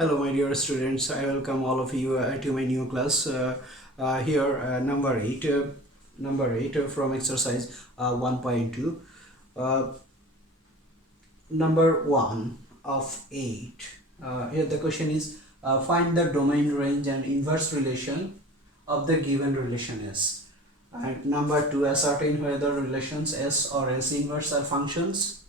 Hello my dear students, I welcome all of you to my new class. Here number 8 from exercise 1.2. Number 1 of 8. Here the question is find the domain, range and inverse relation of the given relation S. And number 2, ascertain whether relations S or S inverse are functions.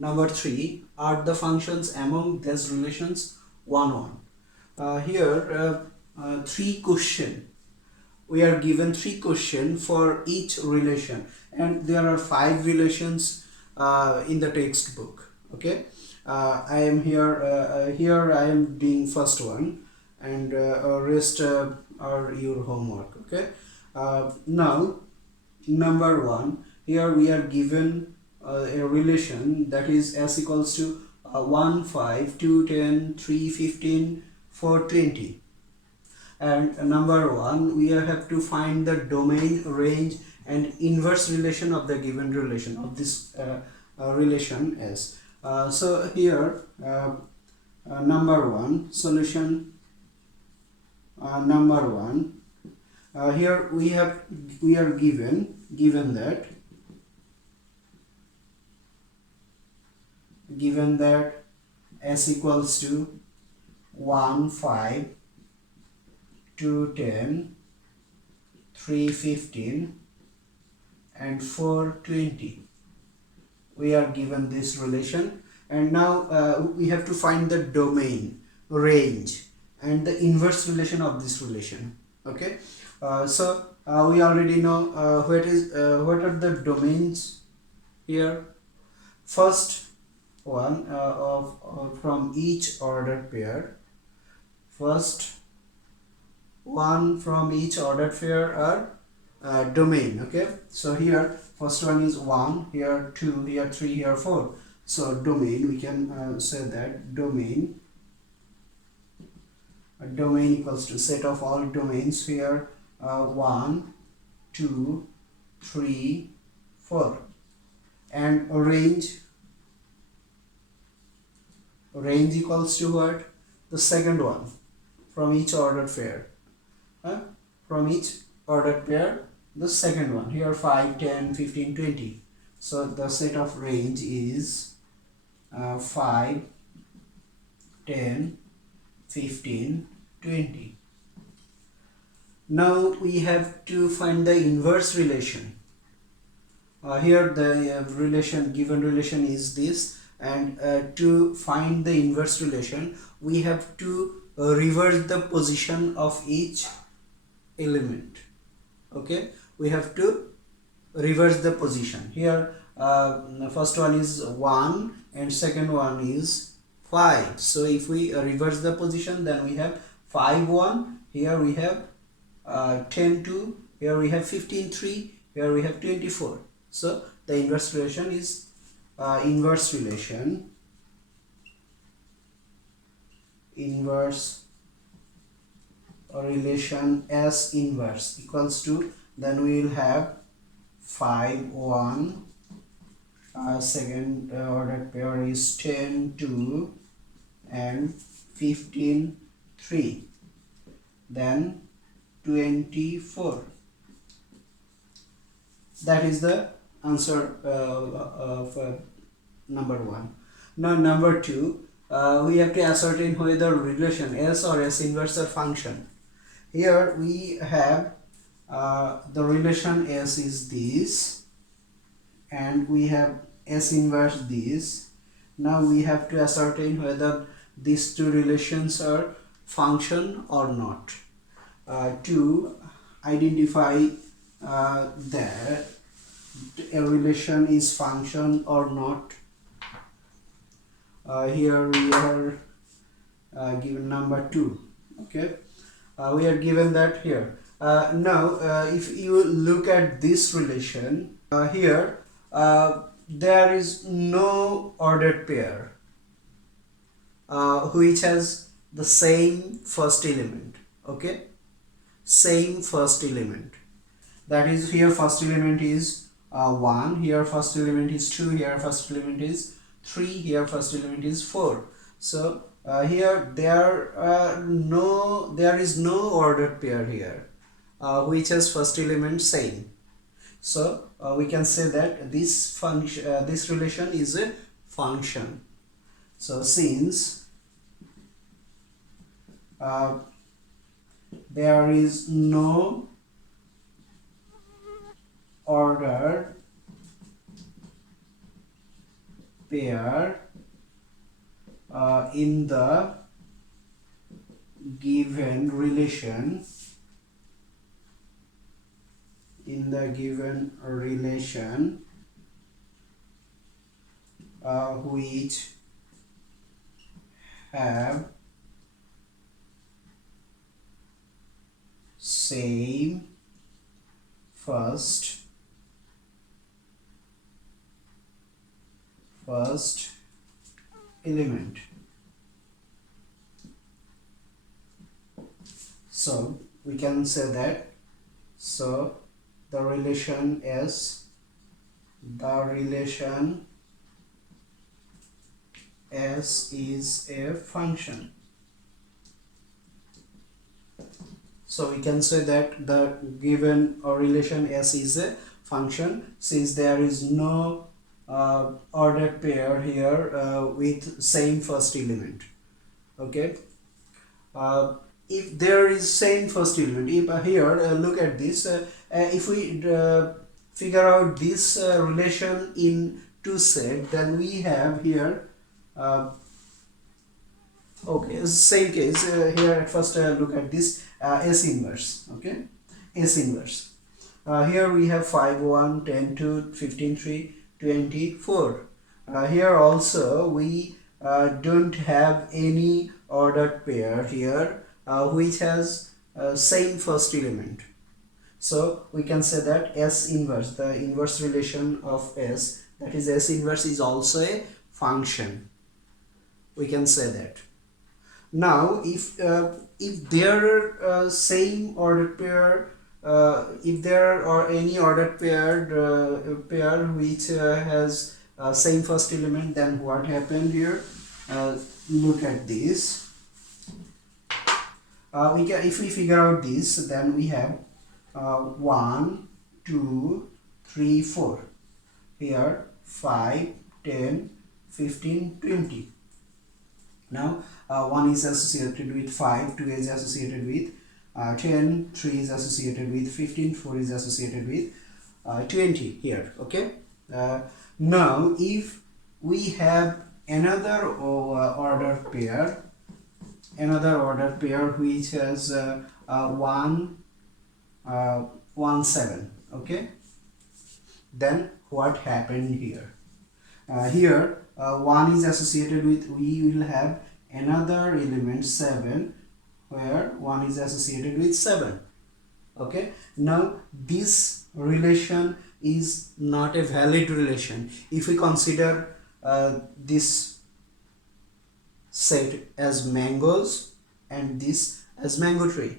Number 3, are the functions among these relations 1 1. Here three question, we are given 3 questions for each relation, and there are 5 relations in the textbook. Okay, I am here I am doing first one, and rest are your homework. Okay, now number 1, here we are given a relation that is S equals to 1 5 2 10 3 15 4 20. And number 1, we have to find the domain, range and inverse relation of the given relation of this relation S. So here number 1 solution, number 1, here we are given that S equals to 1 5 2 10 3 15 and 4 20. We are given this relation, and now we have to find the domain, range and the inverse relation of this relation. Okay, so we already know what are the domains here. First one from each ordered pair. First one from each ordered pair are domain. Okay, so here first one is 1, here 2, here 3, here 4. So domain, we can say that domain equals to set of all domains here 1 2 3 4. And range equals to what? The second one from each ordered pair. From each ordered pair, the second one, here 5 10 15 20. So the set of range is 5 10 15 20. Now we have to find the inverse relation. Here the given relation is this, and to find the inverse relation we have to reverse the position of each element. Okay, we have to reverse the position. Here first one is 1 and second one is 5. So if we reverse the position, then we have 5 1, here we have 10 2, here we have 15 3, here we have 24. So the inverse relation is inverse relation S inverse equals to, then we will have 5 1, second ordered pair is 10 2 and 15 3, then 24. That is the answer of number 1. Now number 2, we have to ascertain whether relation S or S inverse are function. Here we have the relation S is this, and we have S inverse this. Now we have to ascertain whether these two relations are function or not. To identify that a relation is function or not, here we are given number 2. Okay, we are given that here. Now if you look at this relation, here there is no ordered pair which has the same first element. Okay, same first element. That is, here first element is 1, here first element is 2, here first element is 3, here first element is 4. So here there is no ordered pair here which has first element same. So we can say that this function, this relation is a function. So since there is no ordered pair in the given relation, which have same first element. So we can say that, so the relation S is a function. So we can say that the given relation S is a function since there is no ordered pair here with same first element. Okay, if there is same first element, if here look at this, if we figure out this relation in two set, then we have here okay, same case here. At first look at this S inverse. Okay, S inverse. Here we have 5 1 10 2 15 3 24. Here also we don't have any ordered pair here which has same first element. So we can say that S inverse, the inverse relation of S, that is S inverse, is also a function. We can say that. Now if there are same ordered pair, if there are any ordered pair which has same first element, then what happened here? Look at this. If we figure out this, then we have 1 2 3 4, here 5 10 15 20. Now 1 is associated with 5, 2 is associated with 10, 3 is associated with 15, 4 is associated with 20 here. Okay, now if we have another ordered pair which has 1 1 7, okay, then what happened here? Here 1 is associated with, we will have another element 7 where 1 is associated with 7. Okay, now this relation is not a valid relation if we consider this set as mangoes and this as mango tree.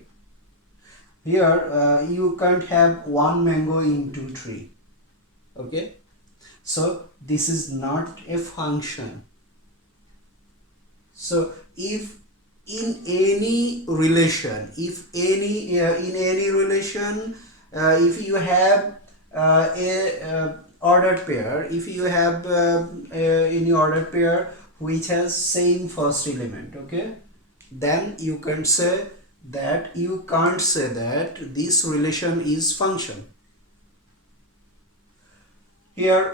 Here you can't have one mango in two tree. Okay, so this is not a function. So if in any relation, if you have a ordered pair, if you have any ordered pair which has same first element, okay, then you can't say that this relation is function. Here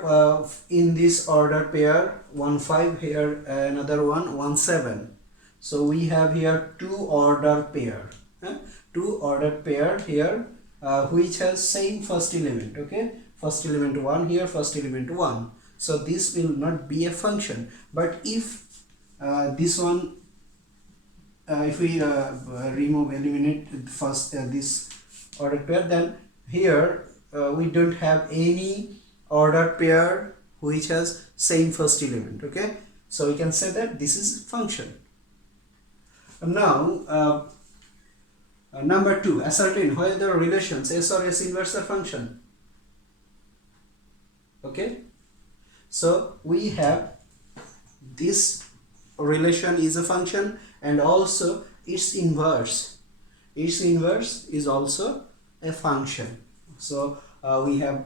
in this ordered pair 1 5, here another one 1 7. So we have here two ordered pair here which has same first element. Okay, first element 1 here, first element 1. So this will not be a function. But if this one, if we eliminate first this ordered pair, then here we don't have any ordered pair which has same first element. Okay, so we can say that this is function. Now number 2, ascertain whether relations S or S inverse are function. Okay, so we have this relation is a function, and also its inverse is also a function. So we have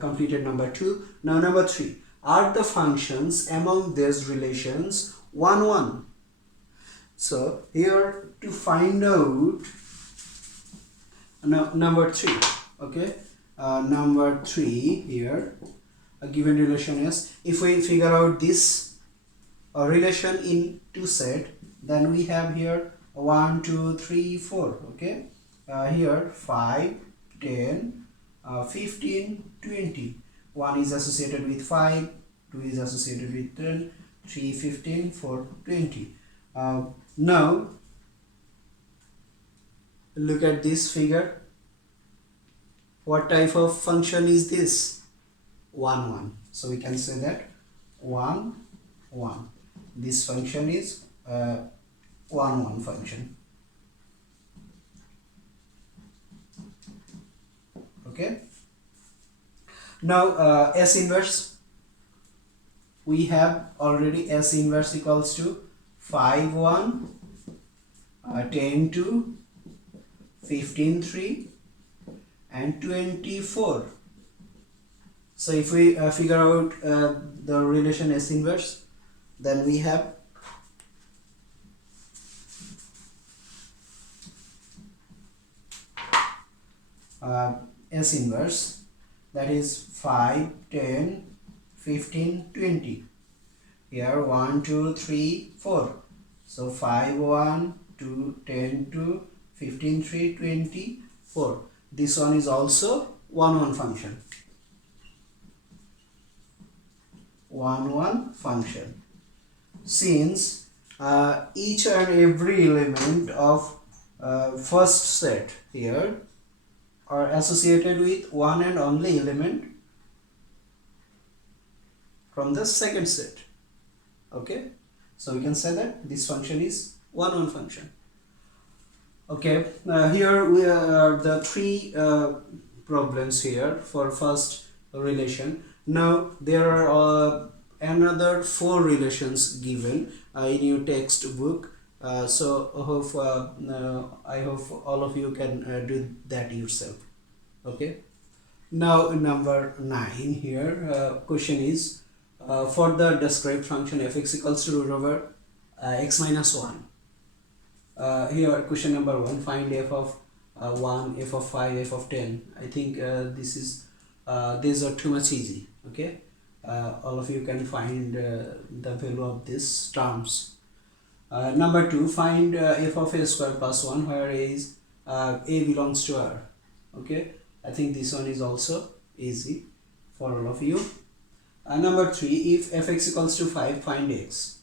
completed number 2. Now number 3, are the functions among these relations 1 1? So here to find out number 3, okay, number 3 here, a given relation is, if we figure out this relation in two set, then we have here 1 2 3 4, okay, here 5 10 15 20. 1 is associated with 5, 2 is associated with 10, 3 15, 4 20. Now look at this figure. What type of function is this? 1 1. So we can say that 1 1. This function is 1 1 function. Okay. Now S inverse, we have already S inverse equals to 5 1, 10 2, 15 3, and 24. So if we figure out the relation S inverse, then we have S inverse, that is 5 10 15 20. Here 1 2 3 4. So 5 1 2 10 2 15 3 24. This one is also 1 1 function. 1 1 function. Since each and every element of first set here are associated with one and only element from the second set. Okay, so we can say that this function is 1 1 function. Okay, here we are the three problems here for first relation. Now there are another 4 relations given in your textbook. So I hope all of you can do that yourself. Okay. Now number 9 here, question is for the described function fx equals to root over x minus 1. Here question number 1, find f of 1, f of 5, f of 10. I think these are too much easy. Okay, all of you can find the value of these terms. Number 2, find f of a square plus 1 where a belongs to R. Okay, I think this one is also easy for all of you. Number 3, if fx equals to 5, find x.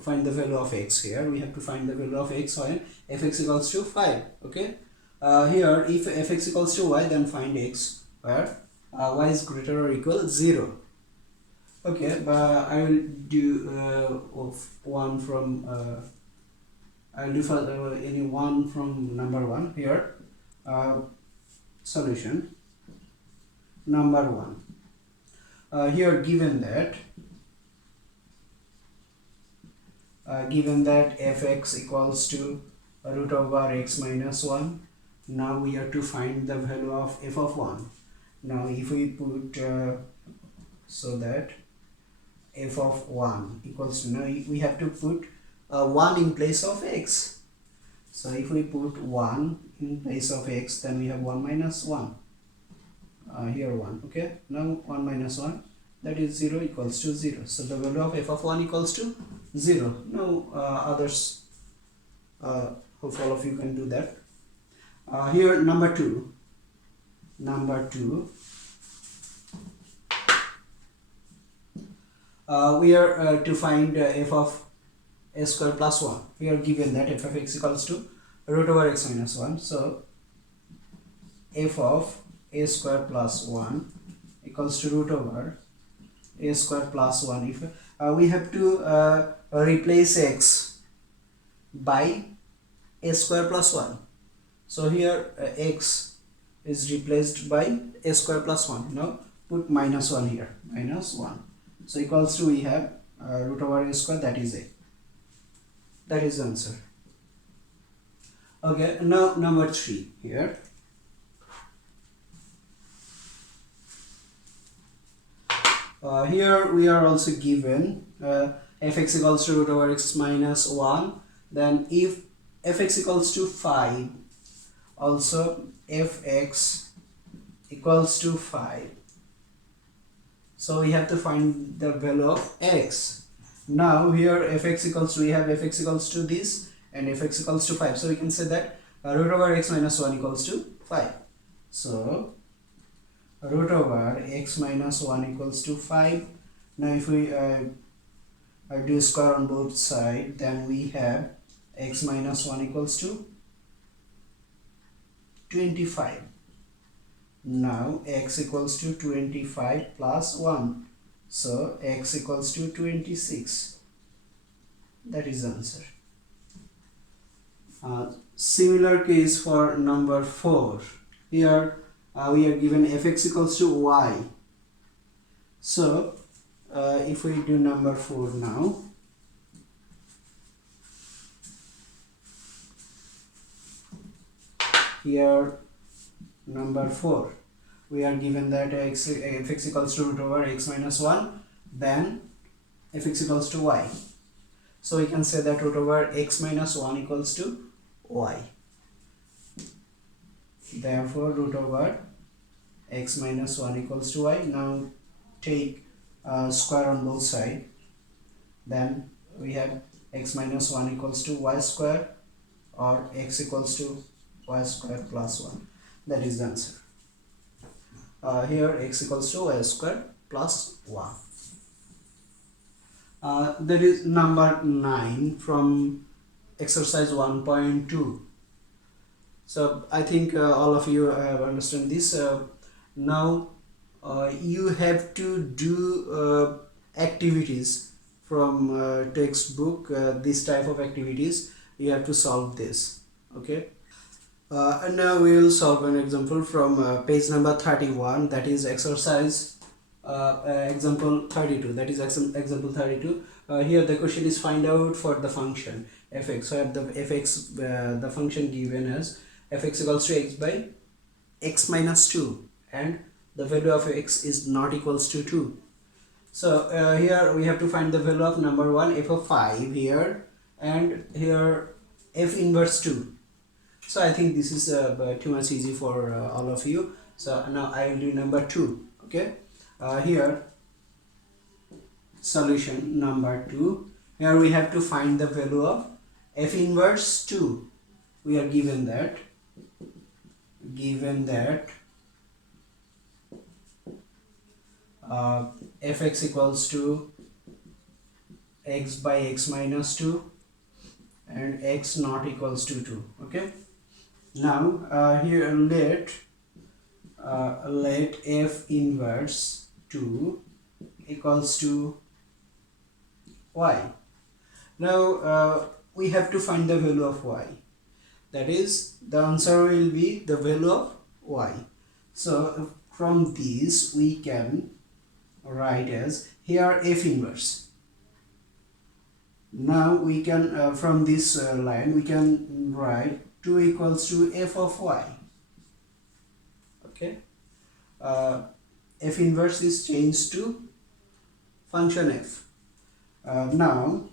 Find the value of x. Here we have to find the value of x when fx equals to 5. Okay, here if fx equals to y, then find x where y is greater or equal 0. Okay, but I will do one from I'll do for any one from number 1 here. Solution number 1. Here given that fx equals to root over x minus 1, now we have to find the value of f of 1. Now if we put so that f of 1 equals to, now we have to put 1 in place of x. So if we put 1 in place of x, then we have 1 minus 1. Here 1. Okay, now 1 minus 1, that is 0 equals to 0. So the value of f of 1 equals to 0. Now others, hope all of you can do that. Here number 2. We are to find f of a square plus 1. We are given that f of x equals to root over x minus 1. So f of a square plus 1 equals to root over a square plus 1. If we have to replace x by a square plus 1. So here x is replaced by a square plus 1. Now put minus 1 here, minus 1. So equals to, we have root over a square, that is a. That is the answer. Okay, now number 3 here. Here we are also given fx equals to root over x minus 1. Then if fx equals to 5, also fx equals to 5. So we have to find the value of x. Now here fx equals to, we have fx equals to this and fx equals to 5. So we can say that root over x minus 1 equals to 5. So root over x minus 1 equals to 5. Now if we do square on both sides, then we have x minus 1 equals to 25. Now x equals to 25 plus 1. So x equals to 26. That is the answer. Similar case for number 4. Here we are given fx equals to y. So if we do number 4 now, here number 4 we are given that fx equals to root over x minus 1, then fx equals to y. So we can say that root over x minus 1 equals to y. Therefore root over x minus 1 equals to y. Now take square on both sides, then we have x minus 1 equals to y square, or x equals to y square plus 1. That is the answer. Here x equals to y square plus 1. That is number 9 from exercise 1.2. So I think all of you have understood this. Now you have to do activities from textbook. This type of activities you have to solve this. Okay. And now we will solve an example from page number 31, that is exercise example 32, that is example 32. Here the question is find out for the function fx. So the fx, the function given as fx equals to x by x minus 2, and the value of x is not equals to 2. So here we have to find the value of number 1 f of 5 here, and here f inverse 2. So I think this is too much easy for all of you. So now I will do number 2. Okay, here solution number 2. Here we have to find the value of f inverse 2. We are given that fx equals to x by x minus 2 and x not equals to 2. Okay. Now here let f inverse 2 equals to y. Now we have to find the value of y. That is, the answer will be the value of y. So from this we can write as here f inverse. Now we can from this line we can write 2 equals to f of y. Okay, f inverse is changed to function f. Now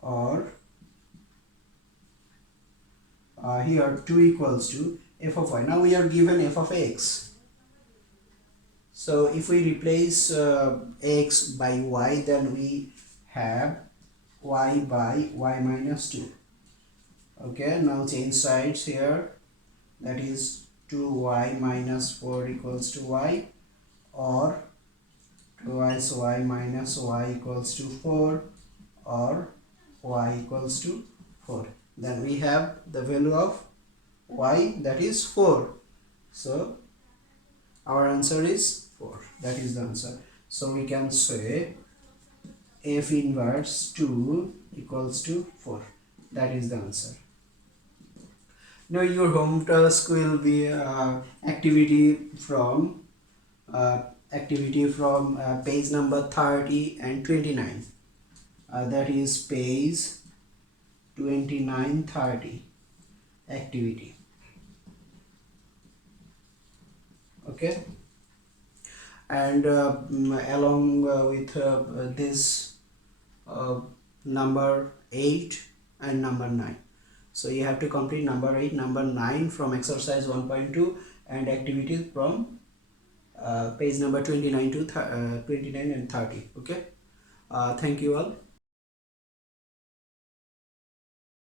or here 2 equals to f of y. Now we are given f of x. So if we replace x by y, then we have y by y minus 2. Okay, now change sides here. That is 2y minus 4 equals to y, or twice y minus y equals to 4, or y equals to 4. Then we have the value of y, that is 4. So our answer is 4. That is the answer. So we can say f inverse 2 equals to 4. That is the answer. Now your home task will be activity from activity from page number 30 and 29. That is page 29, 30 activity. Okay, and along with this number 8 and number 9. So you have to complete number 8, number 9 from exercise 1.2 and activities from page number 29 to 29 and 30. Okay, thank you all.